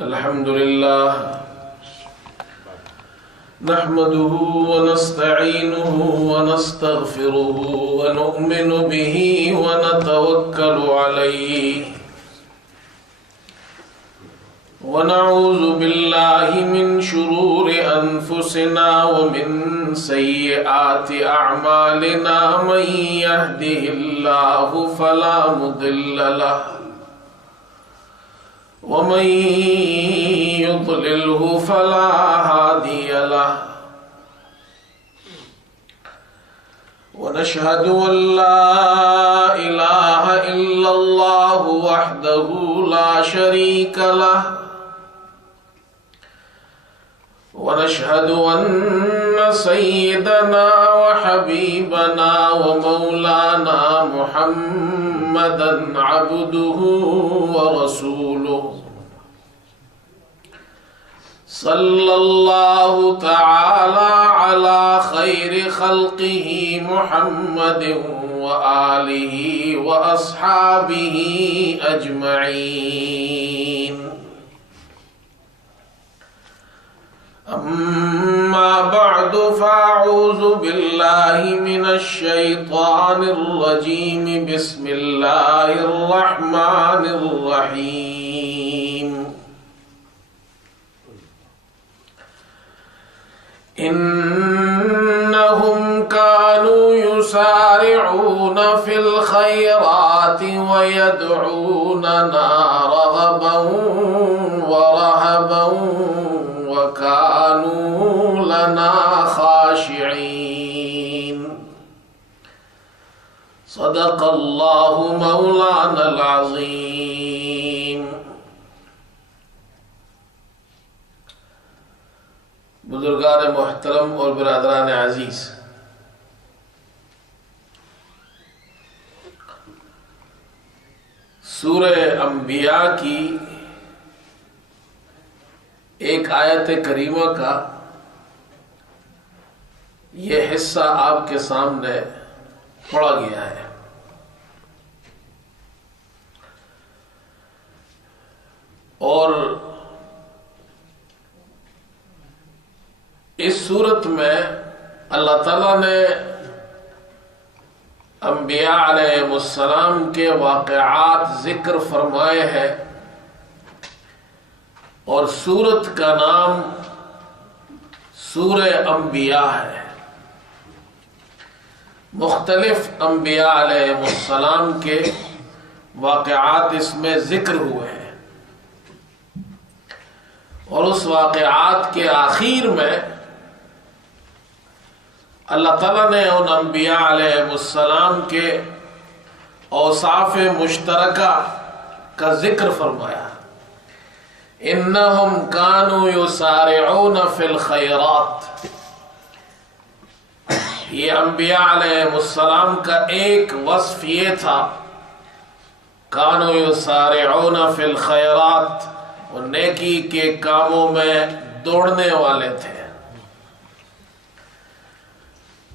الحمد لله نحمده ونستعينه ونستغفره ونؤمن به ونتوكل عليه ونعوذ بالله من شرور أنفسنا ومن سيئات أعمالنا من يهده الله فلا مضل له ومن يضلله فلا هادي له ونشهد أن لا إله إلا الله وحده لا شريك له ونشهد أن سيدنا وحبيبنا ومولانا محمدا عبده ورسوله صلى الله تعالى على خير خلقه محمد وآله وأصحابه أجمعين أما بعد فأعوذ بالله من الشيطان الرجيم بسم الله الرحمن الرحيم إنهم كانوا يسارعون في الخيرات ويدعوننا رغبا ورهبا وكانوا لنا خاشعين صدق الله مولانا العظيم. بزرگان محترم اور برادران عزیز، سورہ انبیاء کی ایک آیت کریمہ کا یہ حصہ آپ کے سامنے پڑھا گیا ہے۔ اور اس صورت میں اللہ تعالیٰ نے انبیاء علیہ السلام کے واقعات ذکر فرمائے ہیں، اور سورت کا نام سورہ انبیاء ہے۔ مختلف انبیاء علیہ السلام کے واقعات اس میں ذکر ہوئے ہیں، اور اس واقعات کے آخر میں اللہ تعالیٰ نے ان انبیاء علیہ السلام کے اوصاف مشترکہ کا ذکر فرمایا۔ انہم کانوا یسارعون فی الخیرات، یہ انبیاء علیہ السلام کا ایک وصف یہ تھا، کانوا یسارعون فی الخیرات، وہ نیکی کے کاموں میں دوڑنے والے تھے۔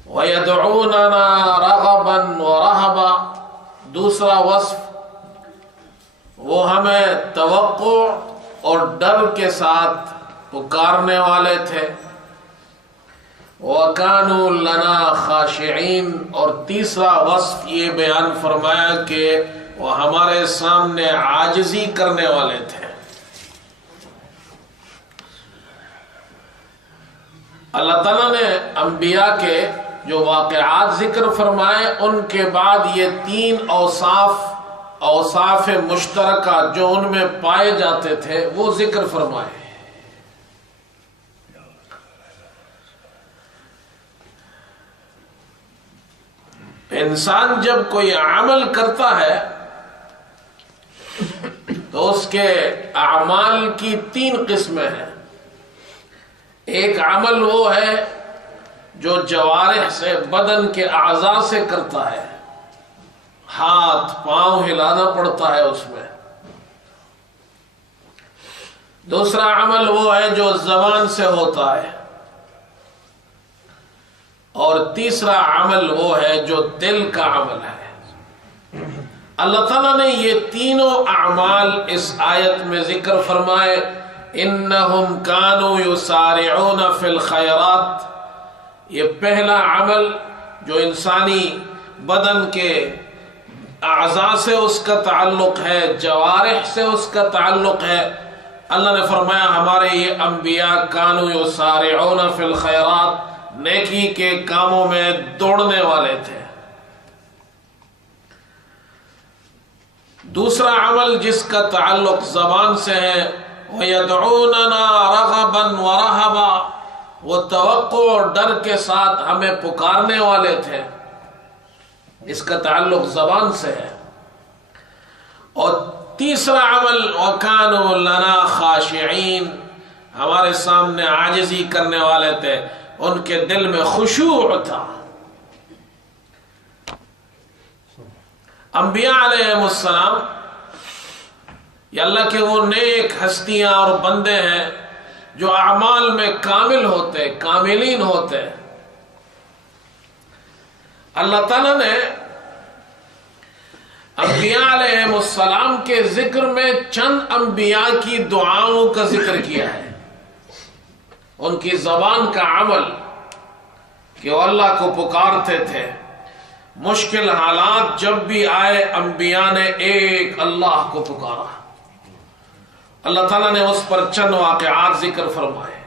وَيَدْعُونَنَا رَغَبًا وَرَهَبًا، دوسرا وصف، وہ ہمیں توقع اور ڈر کے ساتھ پکارنے والے تھے۔ وَكَانُوا لَنَا خَاشِعِينَ، اور تیسرا وصف یہ بیان فرمایا کہ وہ ہمارے سامنے عاجزی کرنے والے تھے۔ اللہ تعالیٰ نے انبیاء کے جو واقعات ذکر فرمائے، ان کے بعد یہ تین اوصاف مشترکہ جو ان میں پائے جاتے تھے وہ ذکر فرمائے۔ انسان جب کوئی عمل کرتا ہے تو اس کے اعمال کی تین قسمیں ہیں۔ ایک عمل وہ ہے جو جوارح سے، بدن کے اعضاء سے کرتا ہے، ہاتھ پاؤں ہلانا پڑتا ہے اس میں۔ دوسرا عمل وہ ہے جو زبان سے ہوتا ہے، اور تیسرا عمل وہ ہے جو دل کا عمل ہے۔ اللہ تعالیٰ نے یہ تینوں اعمال اس آیت میں ذکر فرمائے، انہم کانوا یسارعون فی الخیرات۔ یہ پہلا عمل جو انسانی بدن کے اعضاء سے اس کا تعلق ہے، جوارح سے اس کا تعلق ہے، اللہ نے فرمایا ہمارے یہ انبیاء کانوا یسارعون فی الخیرات، نیکی کے کاموں میں دوڑنے والے تھے۔ دوسرا عمل جس کا تعلق زبان سے ہے، وَيَدْعُونَنَا رَغَبًا وَرَهَبًا، وہ توقع اور ڈر کے ساتھ ہمیں پکارنے والے تھے، اس کا تعلق زبان سے ہے۔ اور تیسرا عمل وَكَانُوا لَنَا خَاشِعِينَ، ہمارے سامنے عاجزی کرنے والے تھے، ان کے دل میں خشوع تھا۔ انبیاء علیہ السلام یہ اللہ کے وہ نیک ہستیاں اور بندے ہیں جو اعمال میں کامل ہوتے، کاملین ہوتے۔ اللہ تعالیٰ نے انبیاء علیہ السلام کے ذکر میں چند انبیاء کی دعاؤں کا ذکر کیا ہے، ان کی زبان کا عمل کہ وہ اللہ کو پکارتے تھے، مشکل حالات جب بھی آئے انبیاء نے ایک اللہ کو پکارا۔ اللہ تعالیٰ نے اس پر چند واقعات ذکر فرمائے۔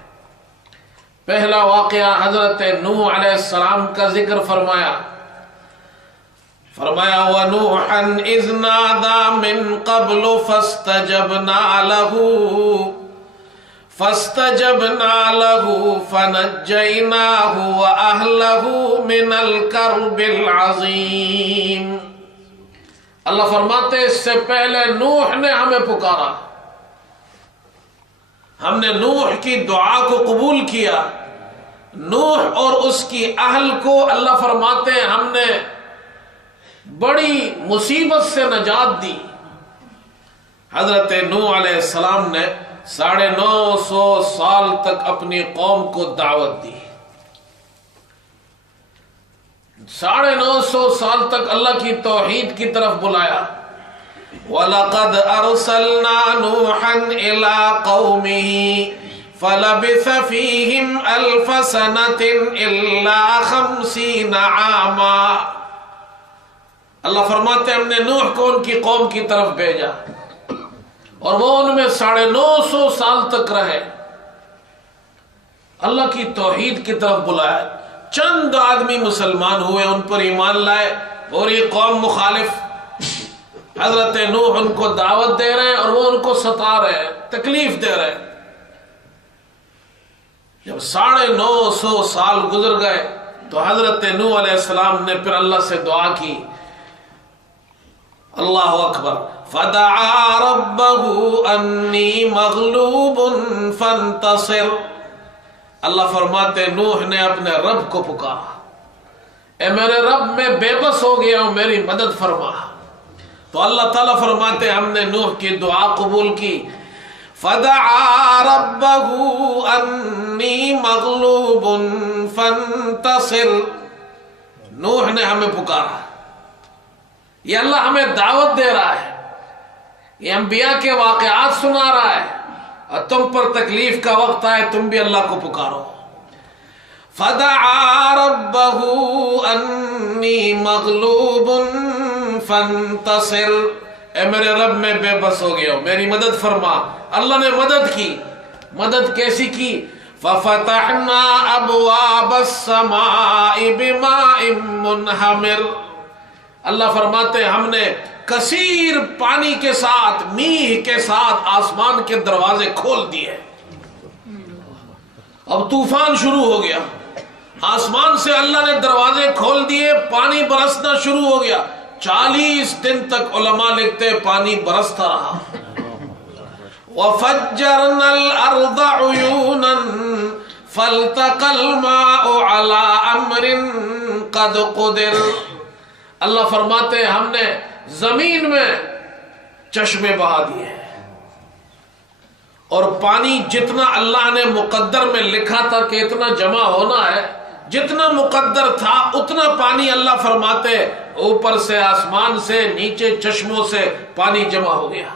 پہلا واقعہ حضرت نوح علیہ السلام کا ذکر فرمایا، وَنُوحًا إِذْ نَادَى مِن قَبْلُ فَاسْتَجَبْنَا لَهُ فَنَجَّيْنَاهُ وَأَهْلَهُ مِنَ الْكَرْبِ الْعَظِيمِ۔ اللہ فرماتے اس سے پہلے نوح نے ہمیں پکارا، ہم نے نوح کی دعا کو قبول کیا، نوح اور اس کی اہل کو اللہ فرماتے ہیں ہم نے بڑی مصیبت سے نجات دی۔ حضرت نوح علیہ السلام نے 950 سال تک اپنی قوم کو دعوت دی، 950 سال تک اللہ کی توحید کی طرف بلایا۔ وَلَقَدْ أَرْسَلْنَا نُوحًا إِلَىٰ قَوْمِهِ فَلَبِثَ فِيهِمْ أَلْفَ سَنَةٍ إِلَّا 50 عَامًا۔ اللہ فرماتے ہم نے نوح کو ان کی قوم کی طرف بھیجا اور وہ ان میں 950 سال تک رہے، اللہ کی توحید کی طرف بلایا۔ چند آدمی مسلمان ہوئے، ان پر ایمان لائے، اور یہ قوم مخالف۔ حضرت نوح ان کو دعوت دے رہے ہیں اور وہ ان کو ستا رہے ہیں، تکلیف دے رہے ہیں۔ جب 950 سال گزر گئے تو حضرت نوح علیہ السلام نے پھر اللہ سے دعا کی، اللہ اکبر، فدعا ربہ انی مغلوب فانتصر۔ اللہ فرماتے نوح نے اپنے رب کو پکارا، اے میرے رب میں بے بس ہو گیا ہوں، میری مدد فرما۔ تو اللہ تعالیٰ فرماتے ہم نے نوح کی دعا قبول کی، فدعا ربہ انی مغلوب فانتصر۔ نوح نے ہمیں پکارا، یہ اللہ ہمیں دعوت دے رہا ہے، یہ انبیاء کے واقعات سنا رہا ہے، اور تم پر تکلیف کا وقت آئے تم بھی اللہ کو پکارو۔ فدعا ربہ انی مغلوب فانتصر، اے میرے رب میں بے بس ہو گیا ہوں، میری مدد فرما۔ اللہ نے مدد کی، مدد کیسی کی؟ ففتحنا ابواب السماء بماء منہمر۔ اللہ فرماتے ہم نے کثیر پانی کے ساتھ، میہ کے ساتھ آسمان کے دروازے کھول دیے، اب طوفان شروع ہو گیا، آسمان سے اللہ نے دروازے کھول دیے، پانی برسنا شروع ہو گیا۔ 40 دن تک علماء لکھتے پانی برستا رہا۔ وَفَجَّرْنَا الْأَرْضَ عُيُونًا فَالْتَقَى الْمَاءُ عَلَىٰ أَمْرٍ قَدْ قُدِرَ۔ اللہ فرماتے ہم نے زمین میں چشمے بہا دیے، اور پانی جتنا اللہ نے مقدر میں لکھا تھا کہ اتنا جمع ہونا ہے، جتنا مقدر تھا اتنا پانی اللہ فرماتے اوپر سے آسمان سے نیچے چشموں سے پانی جمع ہو گیا.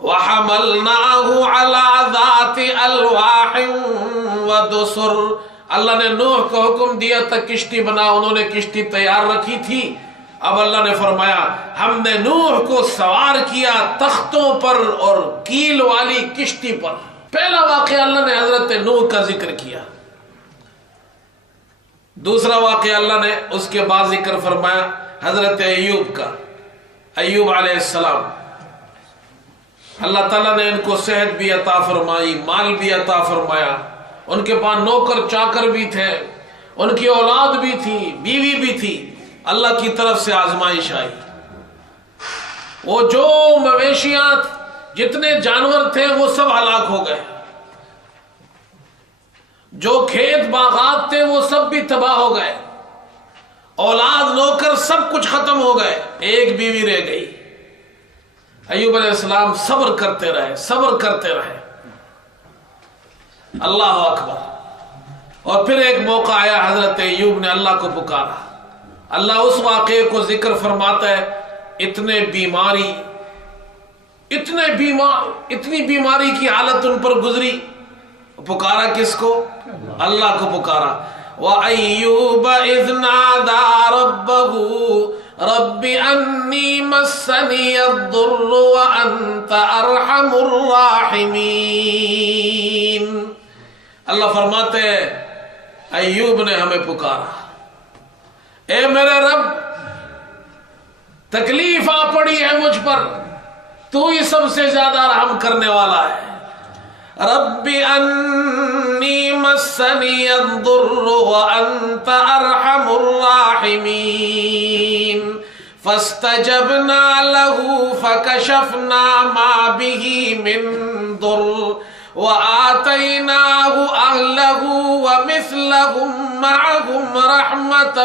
وَحَمَلْنَاهُ عَلَى ذَاتِ أَلْوَاحٍ وَدُسُرٍ. اللہ نے نوح کو حکم دیا تھا کشتی بنا، انہوں نے کشتی تیار رکھی تھی. اب اللہ نے فرمایا ہم نے نوح کو سوار کیا تختوں پر اور کیل والی کشتی پر. پہلا واقعہ اللہ نے حضرت نوح کا ذکر کیا. دوسرا واقعہ اللہ نے اس کے بعد ذکر فرمایا حضرت ایوب کا. ایوب علیہ السلام، اللہ تعالیٰ نے ان کو صحت بھی عطا فرمائی، مال بھی عطا فرمایا. ان کے پاس نوکر چاکر بھی تھے، ان کی اولاد بھی تھی، بیوی بھی تھی. اللہ کی طرف سے آزمائش آئی. وہ جو مویشیات جتنے جانور تھے وہ سب ہلاک ہو گئے، جو کھیت باغات تھے وہ سب بھی تباہ ہو گئے، اولاد نوکر سب کچھ ختم ہو گئے، ایک بیوی رہ گئی. ایوب علیہ السلام صبر کرتے رہے، صبر کرتے رہے. اللہ اکبر. اور پھر ایک موقع آیا، حضرت ایوب نے اللہ کو پکارا. اللہ اس واقعے کو ذکر فرماتا ہے، اتنی بیماری کی حالت ان پر گزری. پکارا کس کو؟ اللہ کو پکارا. وَأَيُّوبَ إِذْ نَادَى رَبَّهُ رَبِّ أَنِّي مَسَّنِيَ الضُّرُّ وَأَنْتَ أَرْحَمُ الرَّاحِمِينَ. اللہ فرماتے ہیں ایوب نے ہمیں پکارا، اے میرے رب تکلیف آ پڑی ہے مجھ پر، تو ہی سب سے زیادہ رحم کرنے والا ہے. رب انی مسنی الضر وانت ارحم الراحمین. فاستجبنا له فكشفنا ما به من ضر وآتيناه أهله ومثلهم معهم رحمة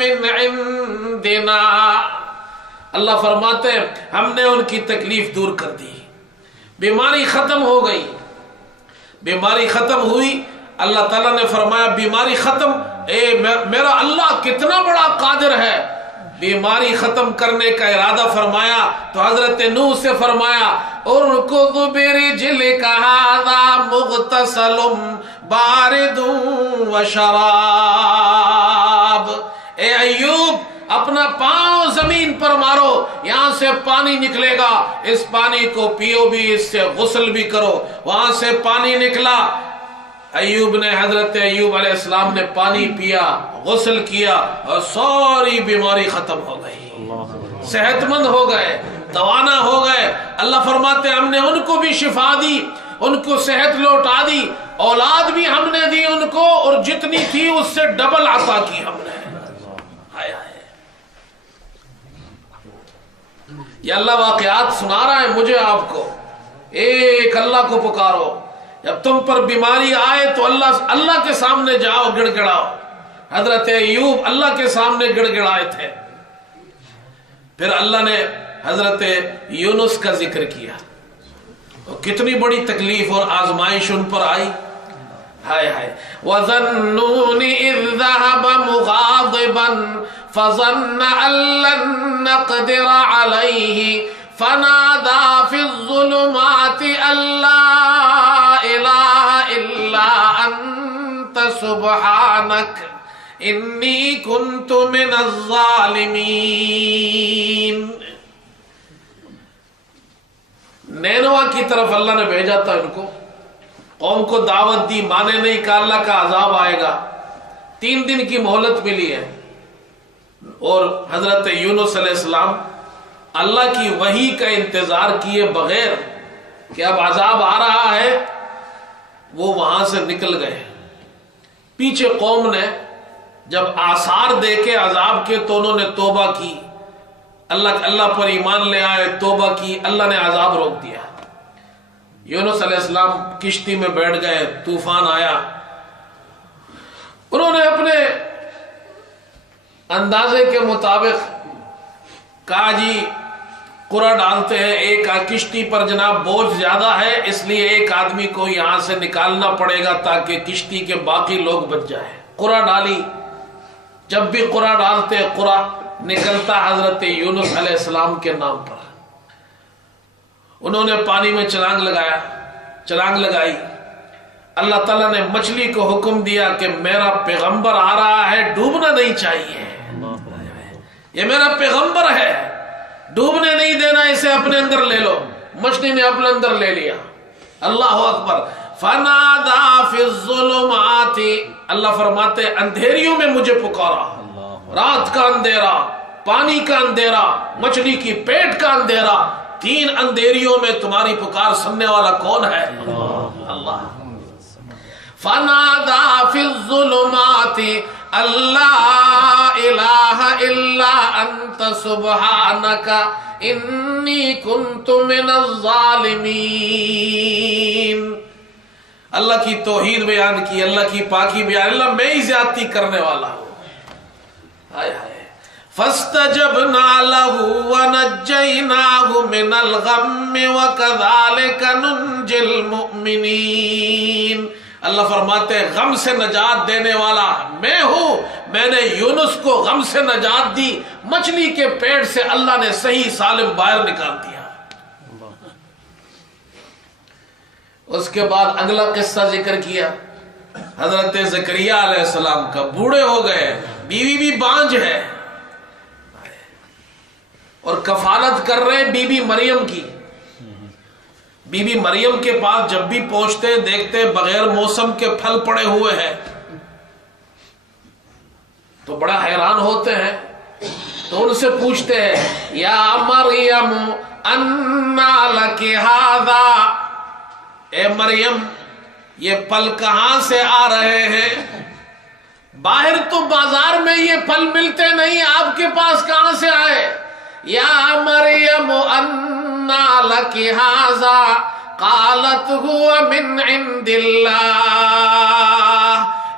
من عندنا. اللہ فرماتے ہیں ہم نے ان کی تکلیف دور کر دی، بیماری ختم ہو گئی. بیماری ختم ہوئی، اللہ تعالیٰ نے فرمایا بیماری ختم. میرا اللہ کتنا بڑا قادر ہے. بیماری ختم کرنے کا ارادہ فرمایا تو حضرت نوح سے فرمایا ارکض برجلک ھذا مغتسل بارد وشراب. اے ایوب اپنا پاؤں زمین پر مارو، یہاں سے پانی نکلے گا، اس پانی کو پیو بھی، اس سے غسل بھی کرو. وہاں سے پانی نکلا. ایوب نے، حضرت ایوب علیہ السلام نے پانی پیا، غسل کیا اور ساری بیماری ختم ہو گئی، صحت مند ہو گئے، توانا ہو گئے. اللہ فرماتے ہم نے ان کو بھی شفا دی، ان کو صحت لوٹا دی، اولاد بھی ہم نے دی ان کو، اور جتنی تھی اس سے ڈبل عطا کی ہم نے. یہ اللہ واقعات سنا رہا ہے مجھے آپ کو. ایک اللہ کو پکارو. جب تم پر بیماری آئے تو اللہ کے سامنے جاؤ، گڑ گڑاؤ. حضرت ایوب اللہ کے سامنے گڑ گڑائے تھے. پھر اللہ نے حضرت یونس کا ذکر کیا. کتنی بڑی تکلیف اور آزمائش ان پر آئی. ہائے ہائے. وَظَنُّونِ إِذْ ذَهَبَ مُغَاضِبًا فَظَنَّ أَن لَّن نَّقْدِرَ عَلَيْهِ فَنَادَىٰ فِي الظُّلُمَاتِ أَن لَّا إِلَٰهَ إِلَّا أَنتَ سُبْحَانَكَ إِنِّي كُنتُ مِنَ الظَّالِمِينَ. نینوا کی طرف اللہ نے بھیجا تھا ان کو، قوم کو دعوت دی، مانے نہیں، کہ اللہ کا عذاب آئے گا. 3 دن کی مہلت ملی ہے. اور حضرت یونس علیہ السلام اللہ کی وحی کا انتظار کیے بغیر کہ اب عذاب آ رہا ہے، وہ وہاں سے نکل گئے. پیچھے قوم نے جب آثار دیکھے عذاب کے تو انہوں نے توبہ کی، اللہ پر ایمان لے آئے، توبہ کی، اللہ نے عذاب روک دیا. یونس علیہ السلام کشتی میں بیٹھ گئے، طوفان آیا. انہوں نے اپنے اندازے کے مطابق کہا جی قرآ ڈالتے ہیں، ایک کشتی پر جناب بوجھ زیادہ ہے، اس لیے ایک آدمی کو یہاں سے نکالنا پڑے گا تاکہ کشتی کے باقی لوگ بچ جائیں۔ قرآ ڈالی، جب بھی قرآ ڈالتے قرآ نکلتا حضرت یونس علیہ السلام کے نام پر۔ انہوں نے پانی میں چھلانگ لگائی، اللہ تعالیٰ نے مچھلی کو حکم دیا کہ میرا پیغمبر آ رہا ہے، ڈوبنا نہیں چاہیے، یہ میرا پیغمبر ہے، ڈوبنے نہیں دینا، اسے اپنے اندر لے لو۔ مچھلی نے اپنے اندر لے لیا۔ اللہ اکبر۔ فنادا فی الظلمات، اللہ فرماتے اندھیریوں میں مجھے پکارا، رات کا اندھیرا، پانی کا اندھیرا، مچھلی کی پیٹ کا اندھیرا، تین اندھیریوں میں تمہاری پکار سننے والا کون ہے؟ اللہ۔ فنادا فی الظلمات اللہ الہ الا انت سبحانک انی کنت من الظالمین۔ اللہ کی توحید بیان کی، اللہ کی پاکی بیان، اللہ میں ہی زیادتی کرنے والا ہوں۔ ہائے ہائے۔ فاستجبنا له ونجيناه من الغم وكذلك ننجي المؤمنين۔ اللہ فرماتے ہیں غم سے نجات دینے والا میں ہوں، میں نے یونس کو غم سے نجات دی، مچھلی کے پیٹ سے اللہ نے صحیح سالم باہر نکال دیا۔ اس کے بعد اگلا قصہ ذکر کیا حضرت زکریا علیہ السلام کا۔ بوڑھے ہو گئے، بیوی بھی بانجھ ہے، اور کفالت کر رہے بی بی مریم کی۔ بی بی مریم کے پاس جب بھی پہنچتے دیکھتے بغیر موسم کے پھل پڑے ہوئے ہیں تو بڑا حیران ہوتے ہیں، تو ان سے پوچھتے ہیں یا مریم انا لک ھذا، اے مریم یہ پھل کہاں سے آ رہے ہیں؟ باہر تو بازار میں یہ پھل ملتے نہیں، آپ کے پاس کہاں سے آئے؟ یا مریم انا لک ھذا قالت هو من عند اللہ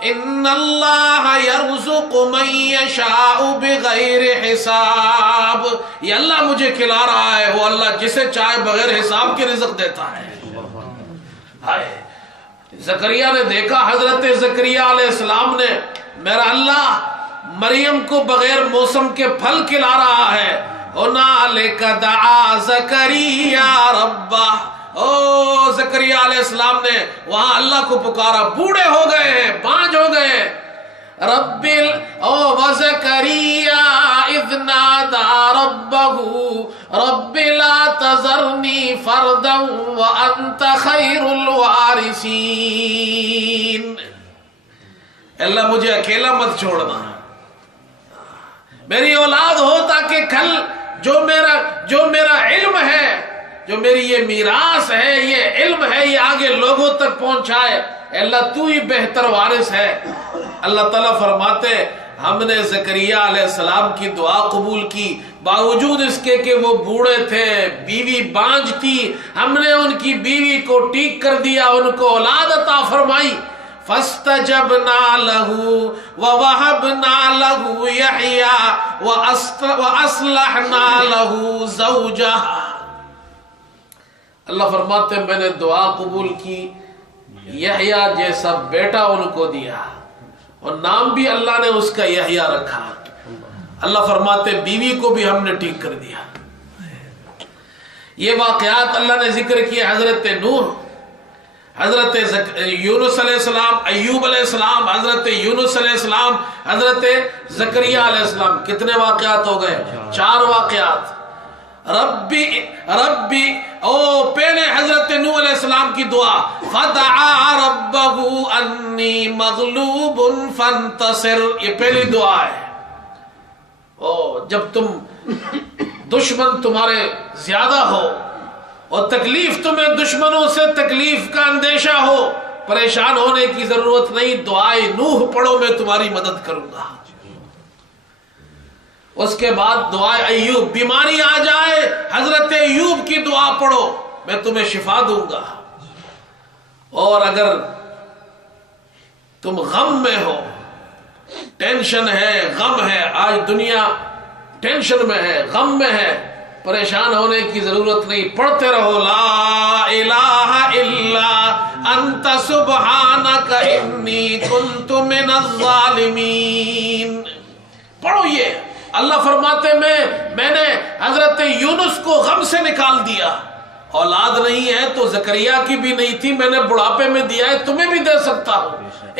ان اللہ یرزق من یشاء بغیر حساب۔ یہ اللہ مجھے کھلا رہا ہے، وہ اللہ جسے چاہے بغیر حساب کے رزق دیتا ہے۔ ہائے، زکریا نے دیکھا، حضرت زکریا علیہ السلام نے، میرا اللہ مریم کو بغیر موسم کے پھل کھلا رہا ہے۔ هنالک دعا زکریا ربہ، او زکریا علیہ السلام نے وہاں اللہ کو پکارا، بوڑھے ہو گئے ہیں، بانجھ ہو گئے۔ رب وزکریا اذ نادى ربہ رب لا تذرنی فردا وانت خیر الوارثین۔ اللہ مجھے اکیلا مت چھوڑنا، میری اولاد ہو تاکہ کل جو میرا علم ہے، جو میری یہ میراث ہے، یہ علم ہے، یہ آگے لوگوں تک پہنچائے۔ اللہ تو ہی بہتر وارث ہے۔ اللہ تعالیٰ فرماتے ہم نے زکریا علیہ السلام کی دعا قبول کی، باوجود اس کے کہ وہ بوڑھے تھے، بیوی بانجھ تھی، ہم نے ان کی بیوی کو ٹھیک کر دیا، ان کو اولاد عطا فرمائی۔ فاستجبنا له ووهبنا له يحيى واصلحنا له زوجها۔ اللہ فرماتے ہیں میں نے دعا قبول کی، یحییٰ جیسا بیٹا ان کو دیا، اور نام بھی اللہ نے اس کا یحییٰ رکھا۔ اللہ فرماتے بیوی کو بھی ہم نے ٹھیک کر دیا۔ یہ واقعات اللہ نے ذکر کیا، حضرت نوح، حضرت یونس علیہ السلام، ایوب علیہ السلام، حضرت یونس علیہ السلام، حضرت زکریا علیہ السلام۔ کتنے واقعات ہو گئے؟ 4 واقعات۔ ربی پہلے حضرت نوح علیہ السلام کی دعا، فدعا ربہ انی مغلوب فانتصر، یہ پہلی دعا ہے۔ جب دشمن تمہارے زیادہ ہو اور تکلیف تمہیں دشمنوں سے تکلیف کا اندیشہ ہو، پریشان ہونے کی ضرورت نہیں، دعائے نوح پڑھو، میں تمہاری مدد کروں گا۔ اس کے بعد دعائے ایوب، بیماری آ جائے حضرت ایوب کی دعا پڑھو، میں تمہیں شفا دوں گا۔ اور اگر تم غم میں ہو، ٹینشن ہے، غم ہے، آج دنیا ٹینشن میں ہے، غم میں ہے، پریشان ہونے کی ضرورت نہیں، پڑھتے رہو لا الہ الا انت سبحانک انی کنت من الظالمین. پڑھو یہ. اللہ فرماتے میں نے حضرت یونس کو غم سے نکال دیا. اولاد نہیں ہے تو زکریا کی بھی نہیں تھی، میں نے بڑھاپے میں دیا ہے، تمہیں بھی دے سکتا ہوں.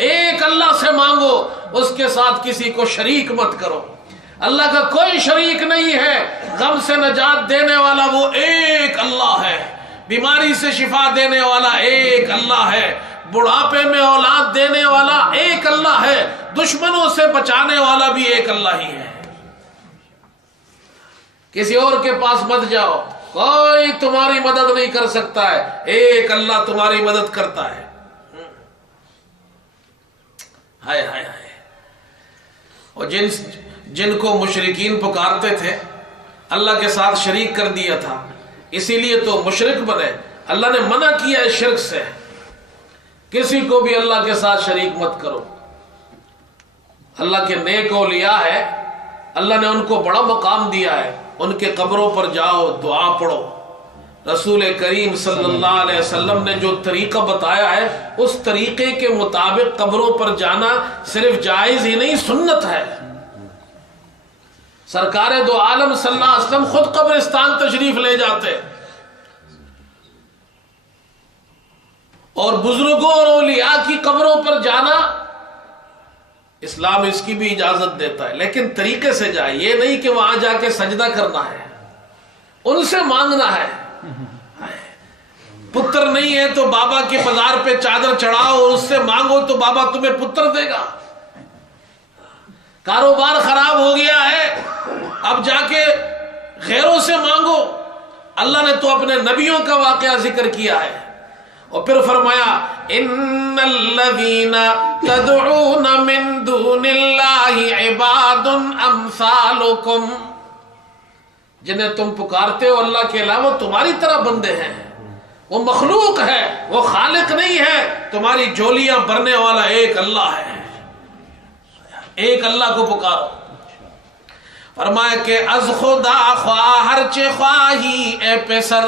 ایک اللہ سے مانگو، اس کے ساتھ کسی کو شریک مت کرو. اللہ کا کوئی شریک نہیں ہے. غم سے نجات دینے والا وہ ایک اللہ ہے، بیماری سے شفا دینے والا ایک اللہ ہے، بڑھاپے میں اولاد دینے والا ایک اللہ ہے، دشمنوں سے بچانے والا بھی ایک اللہ ہی ہے. کسی اور کے پاس مت جاؤ، کوئی تمہاری مدد نہیں کر سکتا ہے، ایک اللہ تمہاری مدد کرتا ہے. ہائے ہائے ہائے. اور جن کو مشرکین پکارتے تھے اللہ کے ساتھ شریک کر دیا تھا، اسی لیے تو مشرک بنے. اللہ نے منع کیا ہے شرک سے. کسی کو بھی اللہ کے ساتھ شریک مت کرو. اللہ کے نیک اولیاء ہے، اللہ نے ان کو بڑا مقام دیا ہے. ان کے قبروں پر جاؤ، دعا پڑھو. رسول کریم صلی اللہ علیہ وسلم نے جو طریقہ بتایا ہے اس طریقے کے مطابق قبروں پر جانا صرف جائز ہی نہیں، سنت ہے. سرکار دو عالم صلی اللہ علیہ وسلم خود قبرستان تشریف لے جاتے، اور بزرگوں اور اولیاء کی قبروں پر جانا اسلام اس کی بھی اجازت دیتا ہے، لیکن طریقے سے جائے. یہ نہیں کہ وہاں جا کے سجدہ کرنا ہے، ان سے مانگنا ہے. پتر نہیں ہے تو بابا کے بازار پہ چادر چڑھاؤ اور اس سے مانگو تو بابا تمہیں پتر دے گا. کاروبار خراب ہو گیا ہے، اب جا کے غیروں سے مانگو. اللہ نے تو اپنے نبیوں کا واقعہ ذکر کیا ہے، اور پھر فرمایا ان الذین تدعون من دون اللہ عباد امثالکم. جنہیں تم پکارتے ہو اللہ کے علاوہ تمہاری طرح بندے ہیں. وہ مخلوق ہے، وہ خالق نہیں ہے. تمہاری جھولیاں بھرنے والا ایک اللہ ہے. ایک اللہ کو پکارو. فرمایا کہ از خدا خواہ ہر چه خواہی اے پسر،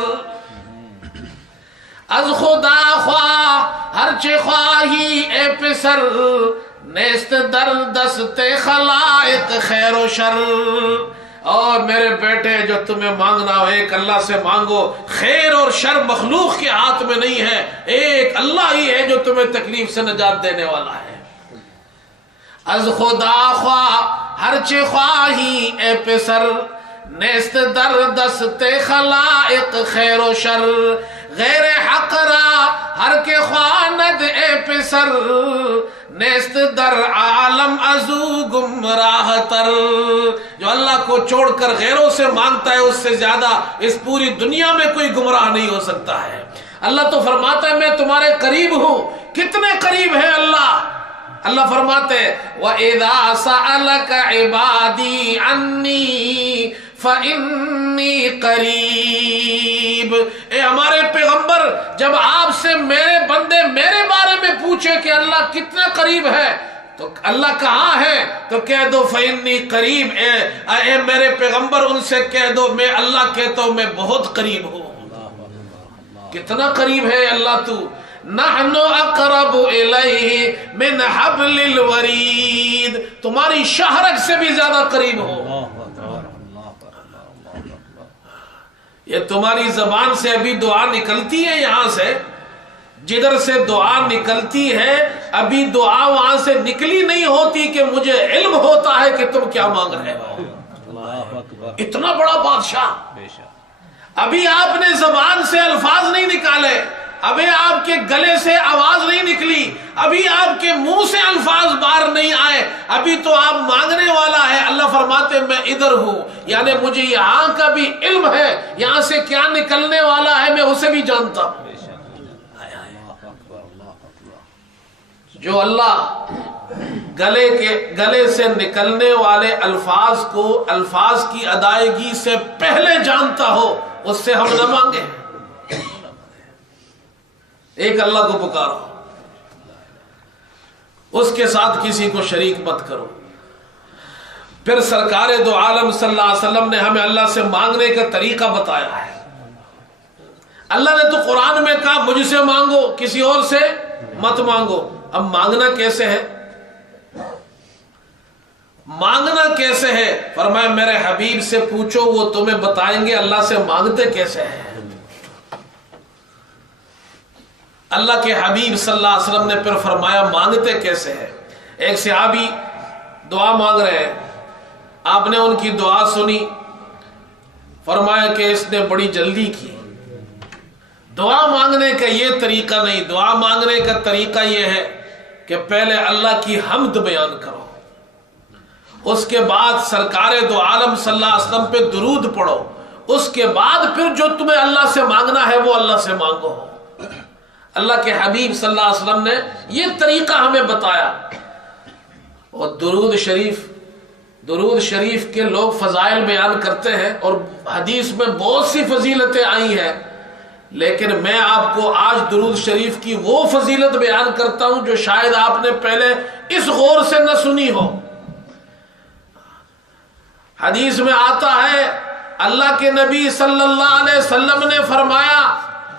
از خدا خواہ ہر چه خواہی اے پسر، نیست در دست خلائق خیر و شر. اور میرے بیٹے جو تمہیں مانگنا ہو ایک اللہ سے مانگو. خیر اور شر مخلوق کے ہاتھ میں نہیں ہے، ایک اللہ ہی ہے جو تمہیں تکلیف سے نجات دینے والا ہے. از خدا خواہ ہر چه خواہی اے پسر، نیست در دست خلائق خیر و شر. غیر حق را ہر کے خواند اے پسر، نیست در عالم ازو گمراہ تر. جو اللہ کو چھوڑ کر غیروں سے مانگتا ہے اس سے زیادہ اس پوری دنیا میں کوئی گمراہ نہیں ہو سکتا ہے. اللہ تو فرماتا ہے میں تمہارے قریب ہوں. کتنے قریب ہے اللہ؟ اللہ فرماتے وَإِذَا سَأَلَكَ عِبَادِي عَنِّي فَإِنِّي قَرِيب. اے ہمارے پیغمبر، جب آپ سے میرے بندے میرے بارے میں پوچھے کہ اللہ کتنا قریب ہے تو اللہ کہاں ہے تو کہہ دو فَإِنِّي قَرِيب. اے میرے پیغمبر ان سے کہہ دو میں اللہ کہتا ہوں میں بہت قریب ہوں. کتنا قریب ہے اللہ تو. نحن اقرب الیہ من حبل الورید. تمہاری شہرک سے بھی زیادہ قریب ہو. یہ تمہاری زبان سے ابھی دعا نکلتی ہے، یہاں سے جدھر سے دعا نکلتی ہے ابھی دعا وہاں سے نکلی نہیں ہوتی کہ مجھے علم ہوتا ہے کہ تم کیا مانگ رہے ہو. اتنا بڑا بادشاہ. ابھی آپ نے زبان سے الفاظ نہیں نکالے، ابھی آپ کے گلے سے آواز نہیں نکلی، ابھی آپ کے منہ سے الفاظ باہر نہیں آئے، ابھی تو آپ مانگنے والا ہے. اللہ فرماتے میں ادھر ہوں، یعنی مجھے یہاں کا بھی علم ہے، یہاں سے کیا نکلنے والا ہے میں اسے بھی جانتا ہوں. جو اللہ گلے سے نکلنے والے الفاظ کو الفاظ کی ادائیگی سے پہلے جانتا ہو اس سے ہم نہ مانگے. ایک اللہ کو پکارو، اس کے ساتھ کسی کو شریک مت کرو. پھر سرکار دو عالم صلی اللہ علیہ وسلم نے ہمیں اللہ سے مانگنے کا طریقہ بتایا ہے۔ اللہ نے تو قرآن میں کہا مجھ سے مانگو، کسی اور سے مت مانگو۔ اب مانگنا کیسے ہے؟ مانگنا کیسے ہے؟ فرمایا میرے حبیب سے پوچھو، وہ تمہیں بتائیں گے اللہ سے مانگتے کیسے ہیں۔ اللہ کے حبیب صلی اللہ علیہ وسلم نے پھر فرمایا مانگتے کیسے ہیں۔ ایک صحابی دعا مانگ رہے ہیں، آپ نے ان کی دعا سنی، فرمایا کہ اس نے بڑی جلدی کی۔ دعا مانگنے کا یہ طریقہ نہیں، دعا مانگنے کا طریقہ یہ ہے کہ پہلے اللہ کی حمد بیان کرو، اس کے بعد سرکار دو عالم صلی اللہ علیہ وسلم پہ درود پڑھو، اس کے بعد پھر جو تمہیں اللہ سے مانگنا ہے وہ اللہ سے مانگو۔ اللہ کے حبیب صلی اللہ علیہ وسلم نے یہ طریقہ ہمیں بتایا۔ اور درود شریف کے لوگ فضائل بیان کرتے ہیں اور حدیث میں بہت سی فضیلتیں آئی ہیں، لیکن میں آپ کو آج درود شریف کی وہ فضیلت بیان کرتا ہوں جو شاید آپ نے پہلے اس غور سے نہ سنی ہو۔ حدیث میں آتا ہے اللہ کے نبی صلی اللہ علیہ وسلم نے فرمایا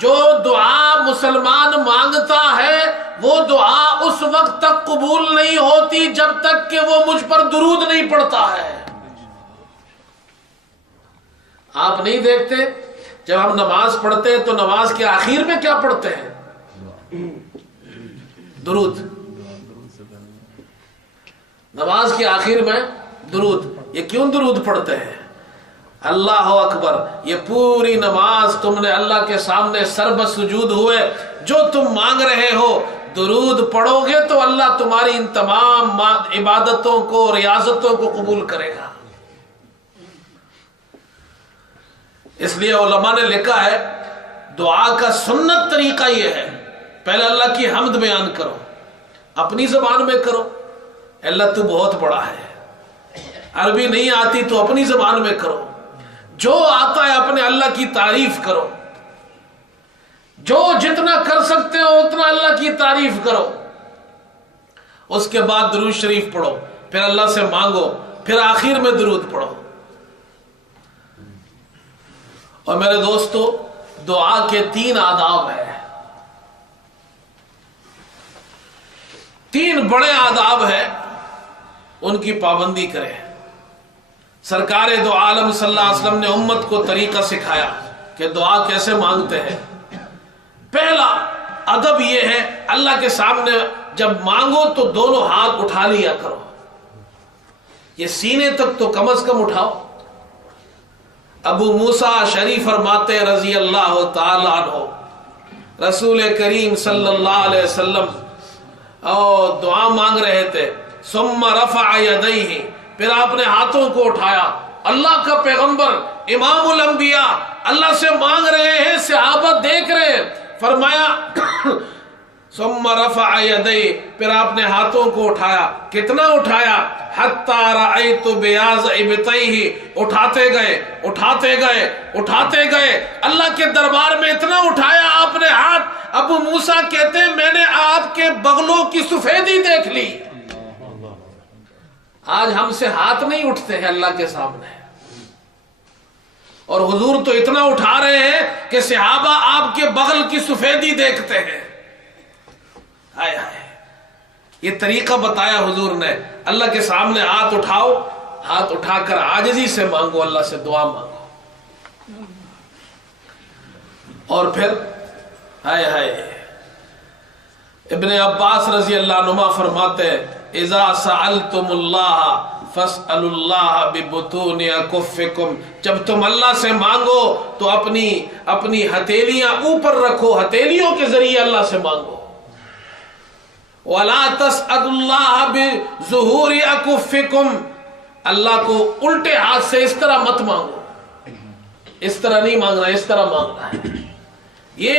جو دعا مسلمان مانگتا ہے وہ دعا اس وقت تک قبول نہیں ہوتی جب تک کہ وہ مجھ پر درود نہیں پڑتا ہے۔ آپ نہیں دیکھتے جب ہم نماز پڑھتے ہیں تو نماز کے آخر میں کیا پڑھتے ہیں؟ درود۔ نماز کے آخر میں درود۔ یہ کیوں درود پڑھتے ہیں؟ اللہ اکبر، یہ پوری نماز تم نے اللہ کے سامنے سر بسجود ہوئے جو تم مانگ رہے ہو درود پڑھو گے تو اللہ تمہاری ان تمام عبادتوں کو ریاضتوں کو قبول کرے گا۔ اس لیے علماء نے لکھا ہے دعا کا سنت طریقہ یہ ہے، پہلے اللہ کی حمد بیان کرو، اپنی زبان میں کرو، اللہ تو بہت بڑا ہے۔ عربی نہیں آتی تو اپنی زبان میں کرو، جو آتا ہے اپنے اللہ کی تعریف کرو، جو جتنا کر سکتے ہو اتنا اللہ کی تعریف کرو، اس کے بعد درود شریف پڑھو، پھر اللہ سے مانگو، پھر آخر میں درود پڑھو۔ اور میرے دوستو دعا کے 3 آداب ہیں، 3 بڑے آداب ہیں، ان کی پابندی کریں۔ سرکار دو عالم صلی اللہ علیہ وسلم نے امت کو طریقہ سکھایا کہ دعا کیسے مانگتے ہیں۔ پہلا ادب یہ ہے اللہ کے سامنے جب مانگو تو دونوں ہاتھ اٹھا لیا کرو، یہ سینے تک تو کم از کم اٹھاؤ۔ ابو موسیٰ شریف فرماتے رضی اللہ تعالی عنہ رسول کریم صلی اللہ علیہ وسلم اور دعا مانگ رہے تھے، ثم رفع یدیہ، پھر آپ نے ہاتھوں کو اٹھایا۔ اللہ کا پیغمبر امام الانبیاء اللہ سے مانگ رہے ہیں، صحابہ دیکھ رہے ہیں، فرمایا ثم رفع یدیہ، پھر آپ نے ہاتھوں کو اٹھایا۔ کتنا اٹھایا؟ حتی رأیت بیاض ابطیہ، اٹھاتے گئے اٹھاتے گئے اٹھاتے گئے، اللہ کے دربار میں اتنا اٹھایا آپ نے ہاتھ۔ ابو موسیٰ کہتے ہیں میں نے آپ کے بغلوں کی سفیدی دیکھ لی۔ آج ہم سے ہاتھ نہیں اٹھتے ہیں اللہ کے سامنے، اور حضور تو اتنا اٹھا رہے ہیں کہ صحابہ آپ کے بغل کی سفیدی دیکھتے ہیں۔ ہائے ہائے، یہ طریقہ بتایا حضور نے، اللہ کے سامنے ہاتھ اٹھاؤ، ہاتھ اٹھا کر عاجزی سے مانگو، اللہ سے دعا مانگو۔ اور پھر ہائے ہائے، ابن عباس رضی اللہ عنہما فرماتے ہیں اذا سألتم اللہ فاسألوا اللہ ببطون اکفکم، جب تم اللہ سے مانگو تو اپنی ہتھیلیاں اوپر رکھو، ہتھیلیوں کے ذریعے اللہ سے مانگو۔ وَلَا تَسْأَلُوا اللَّهَ بِظُهُورِ أَكُفِّكُمْ، اللہ کو الٹے ہاتھ سے اس طرح مت مانگو، اس طرح نہیں مانگنا، اس طرح مانگنا ہے۔ یہ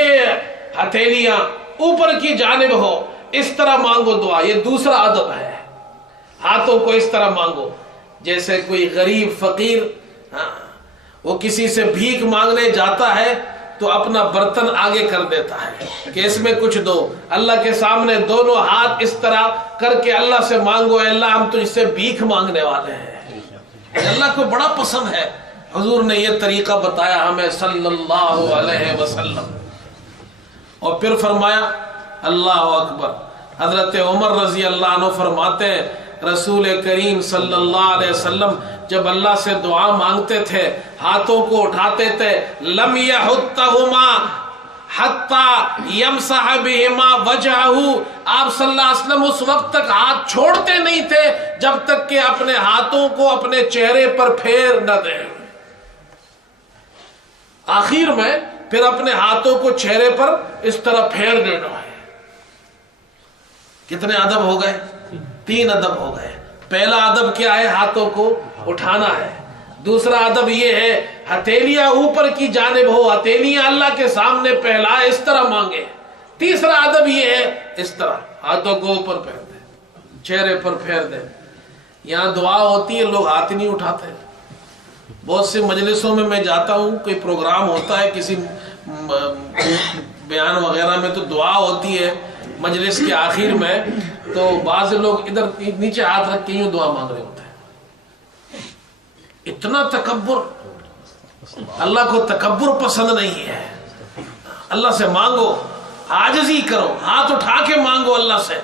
ہتھیلیاں اوپر کی جانب ہو، اس طرح مانگو دعا، یہ دوسرا ادب ہے۔ ہاتھوں کو اس طرح مانگو جیسے کوئی غریب فقیر وہ کسی سے بھیک مانگنے جاتا ہے تو اپنا برتن آگے کر دیتا ہے کہ اس میں کچھ دو، اللہ کے سامنے دونوں ہاتھ اس طرح کر کے اللہ سے مانگو، اے اللہ ہم تجھ سے بھیک مانگنے والے ہیں۔ اللہ کو بڑا پسند ہے. حضور نے یہ طریقہ بتایا ہمیں صلی اللہ علیہ وسلم. اور پھر فرمایا اللہ اکبر. حضرت عمر رضی اللہ عنہ فرماتے ہیں رسول کریم صلی اللہ علیہ وسلم جب اللہ سے دعا مانگتے تھے ہاتھوں کو اٹھاتے تھے لم یحطہما حتی یمسح بہما وجہہ. آپ صلی اللہ علیہ وسلم اس وقت تک ہاتھ چھوڑتے نہیں تھے جب تک کہ اپنے ہاتھوں کو اپنے چہرے پر پھیر نہ دیں. آخر میں پھر اپنے ہاتھوں کو چہرے پر اس طرح پھیر دینا ہے. کتنے ادب ہو گئے؟ 3 ادب ہو گئے. پہلا ادب کیا ہے؟ ہاتھوں کو اٹھانا ہے. دوسرا ادب یہ ہے ہتھیلیاں اوپر کی جانب ہو, ہتھیلیاں اللہ کے سامنے پھیلائے, اس طرح مانگے. تیسرا ادب یہ ہے اس طرح ہاتھوں کو اوپر پھیر دے, چہرے پر پھیر دے. یہاں دعا ہوتی ہے لوگ ہاتھ نہیں اٹھاتے. بہت سے مجلسوں میں جاتا ہوں, کوئی پروگرام ہوتا ہے کسی بیان وغیرہ میں, تو دعا ہوتی ہے مجلس کے آخر میں, تو بعض لوگ ادھر نیچے ہاتھ رکھ کے یوں دعا مانگ رہے ہوتے ہیں. اتنا تکبر, اللہ کو تکبر پسند نہیں ہے. اللہ سے مانگو, عاجزی کرو, ہاتھ اٹھا کے مانگو اللہ سے.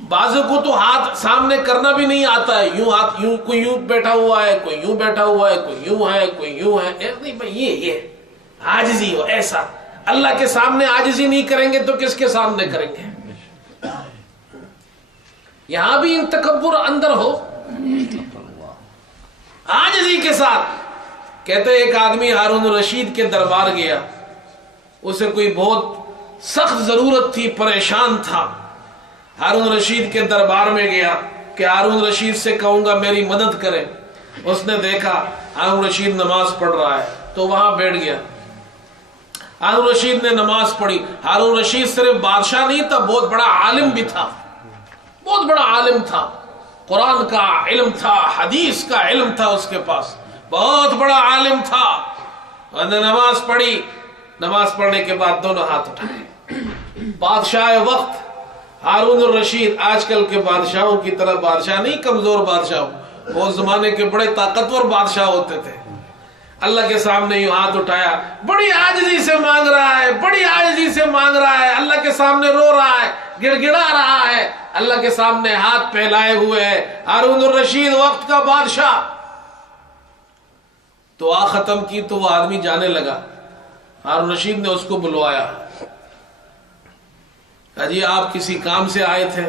بعضوں کو تو ہاتھ سامنے کرنا بھی نہیں آتا ہے, یوں ہاتھ, یوں کوئی یوں بیٹھا ہوا ہے, کوئی یوں بیٹھا ہوا ہے, کوئی یوں ہے, کوئی یوں ہے. نہیں بھائی, یہ عاجزی ہو. ایسا اللہ کے سامنے عاجزی نہیں کریں گے تو کس کے سامنے کریں گے؟ یہاں بھی ان تکبر اندر ہو, عاجزی کے ساتھ. کہتے ایک آدمی ہارون رشید کے دربار گیا, اسے کوئی بہت سخت ضرورت تھی, پریشان تھا. ہارون رشید کے دربار میں گیا کہ ہارون رشید سے کہوں گا میری مدد کرے. اس نے دیکھا ہارون رشید نماز پڑھ رہا ہے تو وہاں بیٹھ گیا. ہارون رشید نے نماز پڑھی. ہارون رشید صرف بادشاہ نہیں تھا, بہت بڑا عالم بھی تھا. بہت بڑا عالم تھا, قرآن کا علم تھا, حدیث کا علم تھا اس کے پاس, بہت بڑا عالم تھا. انہوں نے نماز پڑھی. نماز پڑھنے کے بعد دونوں ہاتھ اٹھائے. بادشاہ وقت ہارون الرشید, آج کل کے بادشاہوں کی طرح بادشاہ نہیں, کمزور بادشاہ, وہ زمانے کے بڑے طاقتور بادشاہ ہوتے تھے. اللہ کے سامنے یوں ہاتھ اٹھایا, بڑی عاجزی سے مانگ رہا ہے, بڑی عاجزی سے مانگ رہا ہے. اللہ کے سامنے رو رہا ہے, گڑ گڑا رہا ہے, اللہ کے سامنے ہاتھ پھیلائے ہوئے ہے. ہارون الرشید وقت کا بادشاہ. دعا ختم کی تو وہ آدمی جانے لگا. ہارون رشید نے اس کو بلوایا. کہا جی آپ کسی کام سے آئے تھے؟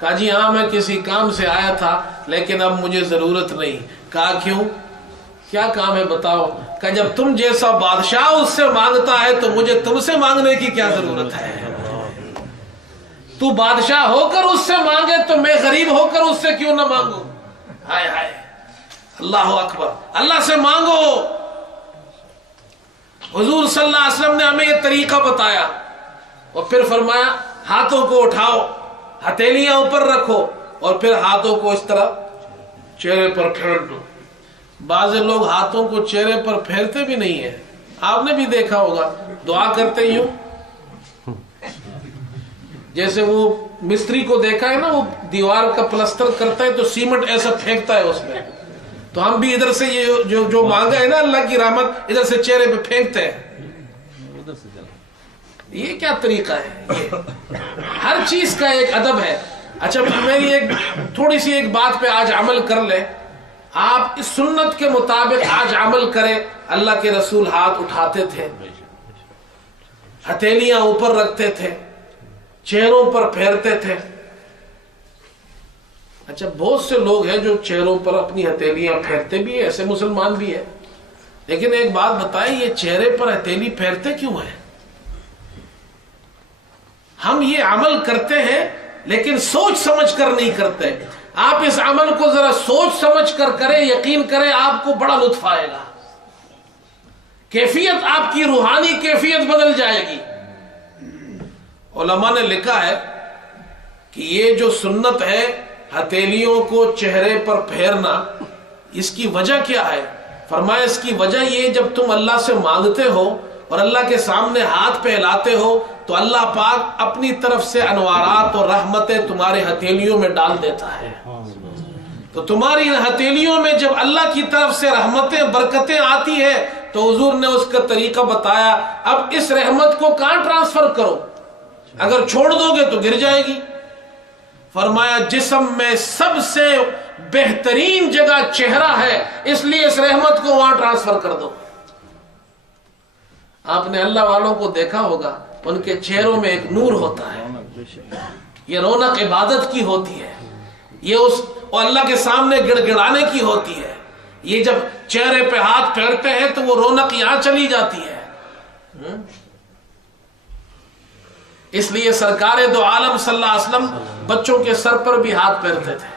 کہا جی ہاں میں کسی کام سے آیا تھا, لیکن اب مجھے ضرورت نہیں. کہا کیوں؟ کیا کام ہے بتاؤ؟ کہ جب تم جیسا بادشاہ اس سے مانگتا ہے تو مجھے تم سے مانگنے کی کیا ضرورت ہے؟ تو بادشاہ ہو کر اس سے مانگے تو میں غریب ہو کر اس سے کیوں نہ مانگوں؟ ہائے ہائے, اللہ اکبر. اللہ سے مانگو. حضور صلی اللہ علیہ وسلم نے ہمیں یہ طریقہ بتایا اور پھر فرمایا ہاتھوں کو اٹھاؤ, ہتھیلیاں اوپر رکھو اور پھر ہاتھوں کو اس طرح چہرے پر پھیر دو. بعض لوگ ہاتھوں کو چہرے پر پھیرتے بھی نہیں ہیں. آپ نے بھی دیکھا ہوگا, دعا کرتے یوں, جیسے وہ مستری کو دیکھا ہے نا, وہ دیوار کا پلسٹر کرتا ہے تو سیمنٹ ایسا پھینکتا ہے اس میں, تو ہم بھی ادھر سے یہ جو مانگا ہے نا اللہ کی رحمت, ادھر سے چہرے پہ پھینکتے ہیں. یہ کیا طریقہ ہے؟ یہ ہر چیز کا ایک ادب ہے. اچھا میری ایک تھوڑی سی ایک بات پہ آج عمل کر لیں. آپ اس سنت کے مطابق آج عمل کریں. اللہ کے رسول ہاتھ اٹھاتے تھے, ہتھیلیاں اوپر رکھتے تھے, چہروں پر پھیرتے تھے. اچھا بہت سے لوگ ہیں جو چہروں پر اپنی ہتھیلیاں پھیرتے بھی ہیں, ایسے مسلمان بھی ہیں. لیکن ایک بات بتائیں, یہ چہرے پر ہتھیلی پھیرتے کیوں ہیں؟ ہم یہ عمل کرتے ہیں لیکن سوچ سمجھ کر نہیں کرتے. آپ اس عمل کو ذرا سوچ سمجھ کر کریں, یقین کریں آپ کو بڑا لطف آئے گا. کیفیت آپ کی روحانی کیفیت بدل جائے گی. علماء نے لکھا ہے کہ یہ جو سنت ہے ہتھیلیوں کو چہرے پر پھیرنا, اس کی وجہ کیا ہے؟ فرمایا اس کی وجہ یہ, جب تم اللہ سے مانگتے ہو اور اللہ کے سامنے ہاتھ پھیلاتے ہو تو اللہ پاک اپنی طرف سے انوارات اور رحمتیں تمہارے ہتھیلیوں میں ڈال دیتا ہے. تو تمہاری ان ہتھیلیوں میں جب اللہ کی طرف سے رحمتیں برکتیں آتی ہے تو حضور نے اس کا طریقہ بتایا، اب اس رحمت کو کہاں ٹرانسفر کرو، اگر چھوڑ دو گے تو گر جائے گی۔ فرمایا جسم میں سب سے بہترین جگہ چہرہ ہے، اس لیے اس رحمت کو وہاں ٹرانسفر کر دو۔ آپ نے اللہ والوں کو دیکھا ہوگا، ان کے چہروں میں ایک نور ہوتا ہے، یہ رونق عبادت کی ہوتی ہے، یہ اس اللہ کے سامنے گڑ گڑانے کی ہوتی ہے۔ یہ جب چہرے پہ ہاتھ پھیرتے ہیں تو وہ رونق یہاں چلی جاتی ہے۔ اس لیے سرکار دو عالم صلی اللہ علیہ وسلم بچوں کے سر پر بھی ہاتھ پھیرتے تھے۔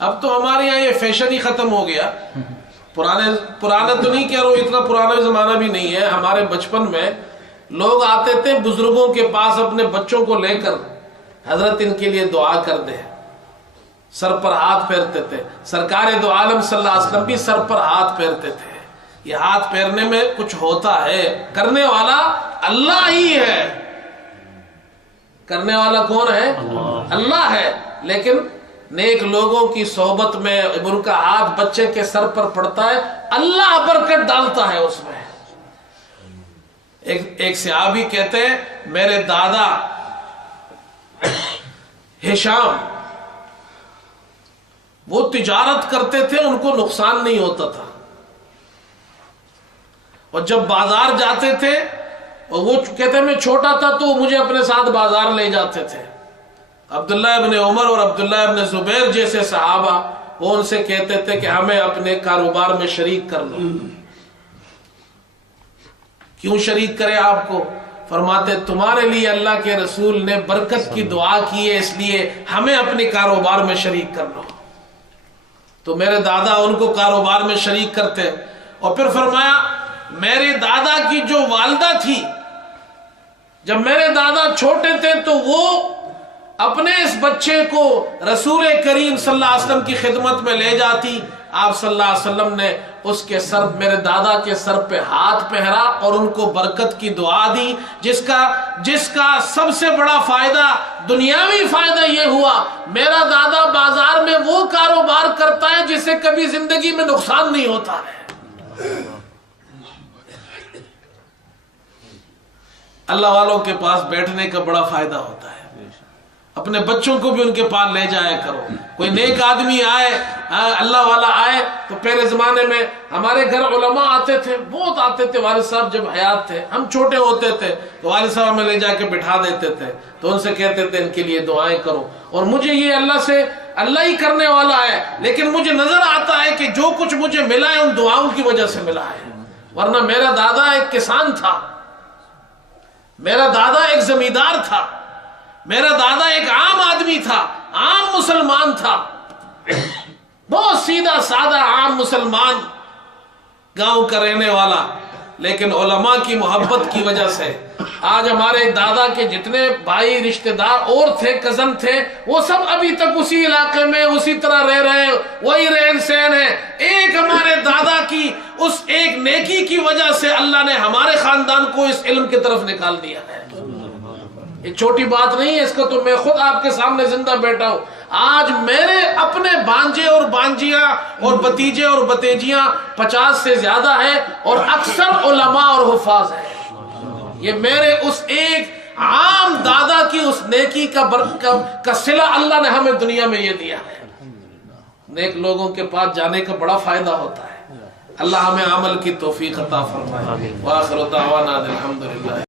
اب تو ہمارے یہاں یہ فیشن ہی ختم ہو گیا، پرانا تو نہیں کہہ رہا ہوں، اتنا پرانا زمانہ بھی نہیں ہے، ہمارے بچپن میں لوگ آتے تھے بزرگوں کے پاس اپنے بچوں کو لے کر، حضرت ان کے لیے دعا کر دے، سر پر ہاتھ پھیرتے تھے۔ سرکار دو عالم صلی اللہ علیہ وسلم بھی سر پر ہاتھ پھیرتے تھے۔ یہ ہاتھ پھیرنے میں کچھ ہوتا ہے، کرنے والا اللہ ہی ہے، کرنے والا کون ہے؟ اللہ ہے، لیکن نیک لوگوں کی صحبت میں ان کا ہاتھ بچے کے سر پر پڑتا ہے، اللہ برکت ڈالتا ہے اس میں۔ ایک صحابی کہتے ہیں میرے دادا ہشام وہ تجارت کرتے تھے، ان کو نقصان نہیں ہوتا تھا، اور جب بازار جاتے تھے، اور وہ کہتے میں چھوٹا تھا تو مجھے اپنے ساتھ بازار لے جاتے تھے۔ عبداللہ ابن عمر اور عبداللہ ابن زبیر جیسے صحابہ وہ ان سے کہتے تھے کہ ہمیں اپنے کاروبار میں شریک کر لو۔ کیوں شریک کرے آپ کو؟ فرماتے تمہارے لیے اللہ کے رسول نے برکت کی دعا کی ہے، اس لیے ہمیں اپنے کاروبار میں شریک کر لو۔ تو میرے دادا ان کو کاروبار میں شریک کرتے، اور پھر فرمایا میرے دادا کی جو والدہ تھی، جب میرے دادا چھوٹے تھے تو وہ اپنے اس بچے کو رسول کریم صلی اللہ علیہ وسلم کی خدمت میں لے جاتی، آپ صلی اللہ علیہ وسلم نے اس کے سر، میرے دادا کے سر پہ ہاتھ پہرا اور ان کو برکت کی دعا دی، جس کا سب سے بڑا فائدہ، دنیاوی فائدہ یہ ہوا میرا دادا بازار میں وہ کاروبار کرتا ہے جسے کبھی زندگی میں نقصان نہیں ہوتا ہے۔ اللہ والوں کے پاس بیٹھنے کا بڑا فائدہ ہوتا ہے۔ اپنے بچوں کو بھی ان کے پاس لے جایا کرو۔ کوئی نیک آدمی آئے، اللہ والا آئے، تو پہلے زمانے میں ہمارے گھر علماء آتے تھے، بہت آتے تھے، والد صاحب جب حیات تھے، ہم چھوٹے ہوتے تھے تو والد صاحب ہمیں لے جا کے بٹھا دیتے تھے، تو ان سے کہتے تھے ان کے لیے دعائیں کرو، اور مجھے یہ اللہ ہی کرنے والا ہے، لیکن مجھے نظر آتا ہے کہ جو کچھ مجھے ملا ہے ان دعاؤں کی وجہ سے ملا ہے، ورنہ میرا دادا ایک کسان تھا، میرا دادا ایک زمیندار تھا، میرا دادا ایک عام آدمی تھا، عام مسلمان تھا، بہت سیدھا سادہ عام مسلمان، گاؤں کا رہنے والا، لیکن علماء کی محبت کی وجہ سے آج ہمارے دادا کے جتنے بھائی رشتہ دار اور تھے، کزن تھے، وہ سب ابھی تک اسی علاقے میں اسی طرح رہ رہے ہیں، وہی رہن سہن ہے۔ ایک ہمارے دادا کی اس ایک نیکی کی وجہ سے اللہ نے ہمارے خاندان کو اس علم کی طرف نکال دیا ہے۔ یہ چھوٹی بات نہیں ہے، اس کا تو میں خود آپ کے سامنے زندہ بیٹھا ہوں۔ آج میرے اپنے بانجے اور بانجیاں اور بتیجے اور بتیجیاں 50 سے زیادہ ہیں، اور اکثر علماء اور حفاظ ہیں۔ یہ میرے اس ایک عام دادا کی اس نیکی کا صلہ اللہ نے ہمیں دنیا میں یہ دیا ہے۔ نیک لوگوں کے پاس جانے کا بڑا فائدہ ہوتا ہے۔ اللہ ہمیں عمل کی توفیق عطا فرمائے۔ وآخر دعوانا الحمدللہ۔